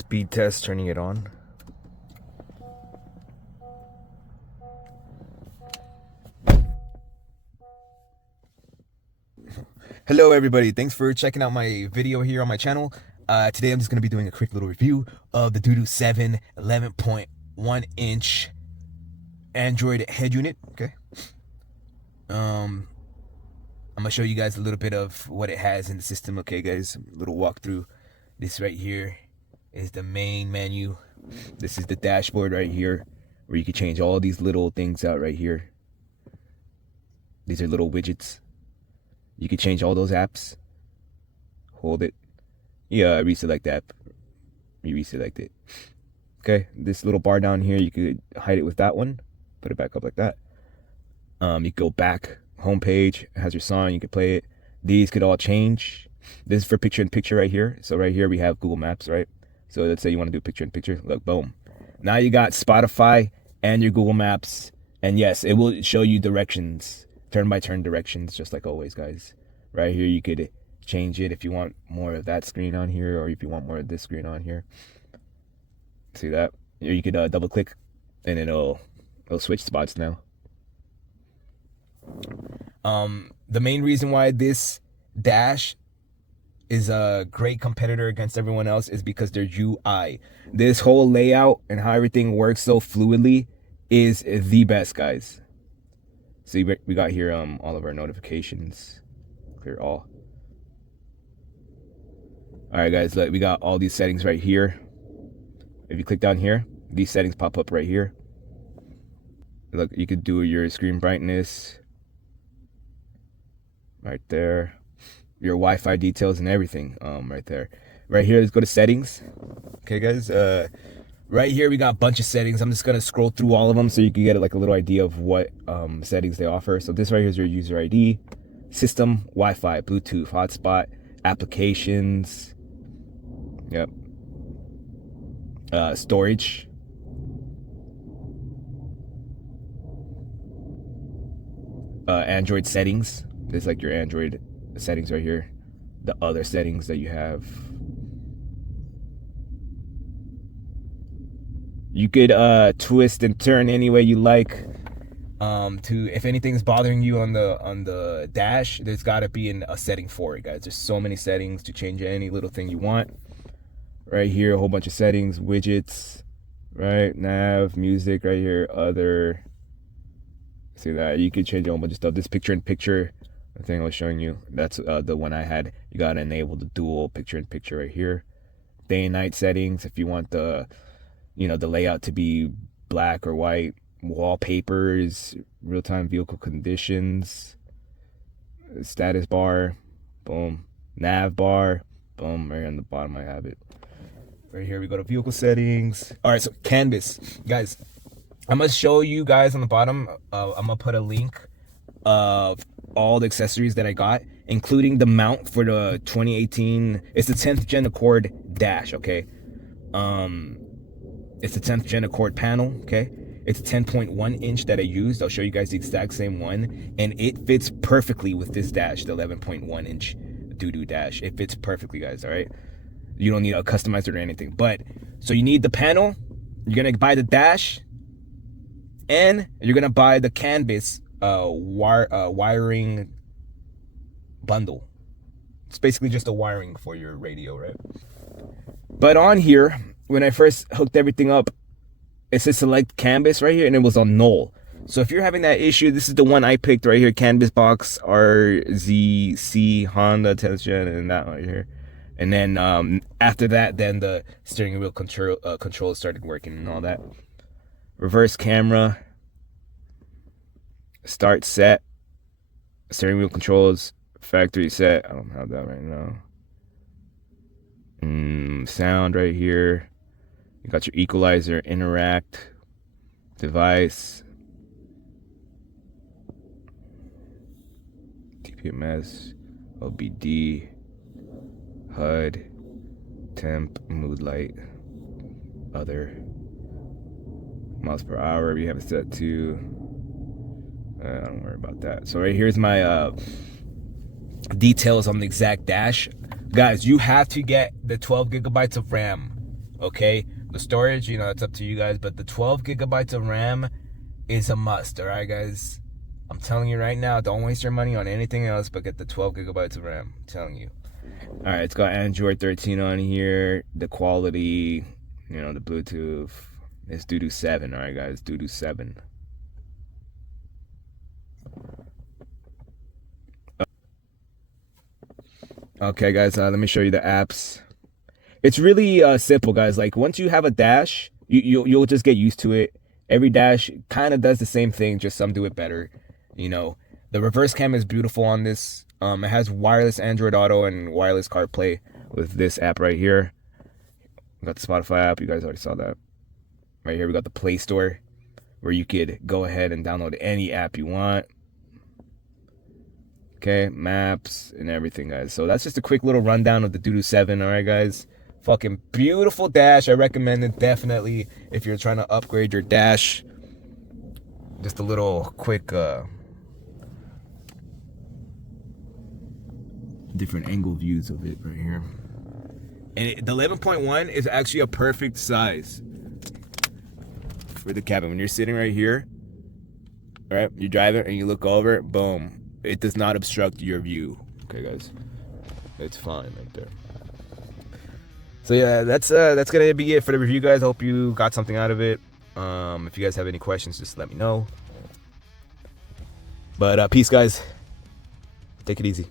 Speed test, turning it on. Hello everybody, thanks for checking out my video here on my channel. Today I'm just going to be doing a quick little review of the DUDU7 11.1 inch Android head unit. Okay. I'm going to show you guys a little bit of what it has in the system. Okay guys, a little walkthrough. This right here is the main menu. This is the dashboard right here, where you can change all these little things out right here. These are little widgets. You can change all those apps. Hold it. Yeah, reselect the app. You reselect it. Okay, this little bar down here, you could hide it with that one. Put it back up like that. You go back, home page, it has your song, you can play it. These could all change. This is for picture in picture right here. So right here we have Google Maps, right? So let's say you want to do picture in picture. Look, boom. Now you got Spotify and your Google Maps. And yes, it will show you directions, turn by turn directions, just like always, guys. Right here you could change it if you want more of that screen on here, or if you want more of this screen on here. See that? You could double click and it'll switch spots now. The main reason why this Dash is a great competitor against everyone else is because their UI. This whole layout and how everything works so fluidly is the best, guys. See, we got here all of our notifications. Clear all. Alright guys, look, we got all these settings right here. If you click down here, these settings pop up right here. Look, you could do your screen brightness right there, your Wi-Fi details and everything right there. Right here, let's go to settings. Okay guys, right here we got a bunch of settings. I'm just gonna scroll through all of them so you can get like a little idea of what settings they offer. So this right here is your user ID, system, Wi-Fi, Bluetooth, hotspot, applications, yep, storage, Android settings. There's like your Android settings right here, the other settings that you have. You could twist and turn any way you like. To if anything's bothering you on the dash, there's got to be a setting for it, guys. There's so many settings to change any little thing you want. Right here, a whole bunch of settings, widgets, right, nav, music right here, other. See that? You could change a whole bunch of stuff. This picture in picture, the thing I was showing you, that's the one I had. You got to enable the dual picture in picture right here. Day and night settings, if you want the layout to be black or white. Wallpapers, real-time vehicle conditions, status bar, boom, nav bar, boom, right on the bottom I have it. Right here we go to vehicle settings. All right, so canvas, guys, I'm gonna show you guys on the bottom. I'm gonna put a link of all the accessories that I got, including the mount for the 2018. It's the 10th gen Accord Dash. Okay, it's the 10th gen Accord panel. Okay. It's a 10.1 inch that I used. I'll show you guys the exact same one. And it fits perfectly with this dash, the 11.1 inch DUDU dash. It fits perfectly, guys, all right? You don't need to customize it or anything. But, so you need the panel. You're going to buy the dash. And you're going to buy the canvas wiring bundle. It's basically just a wiring for your radio, right? But on here, when I first hooked everything up, it says select canvas right here, and it was on null. So if you're having that issue, this is the one I picked right here, canvas box RZC Honda 10th gen, and that right here. And then after that, then the steering wheel control started working and all that. Reverse camera, start set, steering wheel controls, factory set. I don't have that right now. Sound right here. You got your equalizer, interact, device, TPMS, OBD, HUD, temp, mood light, other, miles per hour. We have it set to, don't worry about that. So right here's my details on the exact dash. Guys, you have to get the 12 gigabytes of RAM Okay, the storage, you know, it's up to you guys, but the 12 gigabytes of RAM is a must. All right, guys, I'm telling you right now, don't waste your money on anything else but get the 12 gigabytes of RAM. I'm telling you. All right, it's got Android 13 on here. The quality, you know, the Bluetooth is DUDU7. All right, guys, DUDU7. Okay, guys, let me show you the apps. It's really simple, guys. Like, once you have a dash, you'll just get used to it. Every dash kind of does the same thing, just some do it better. You know, the reverse cam is beautiful on this. It has wireless Android Auto and wireless CarPlay with this app right here. We got the Spotify app. You guys already saw that. Right here, we got the Play Store, where you could go ahead and download any app you want. Okay, maps and everything, guys. So that's just a quick little rundown of the DUDU7. All right, guys. Fucking beautiful dash. I recommend it definitely if you're trying to upgrade your dash. Just a little quick different angle views of it right here. And the 11.1 is actually a perfect size for the cabin. When you're sitting right here, right, you drive it and you look over, boom, it does not obstruct your view. Okay, guys, it's fine right there. So yeah, that's gonna be it for the review, guys. I hope you got something out of it. If you guys have any questions, just let me know. But peace, guys. Take it easy.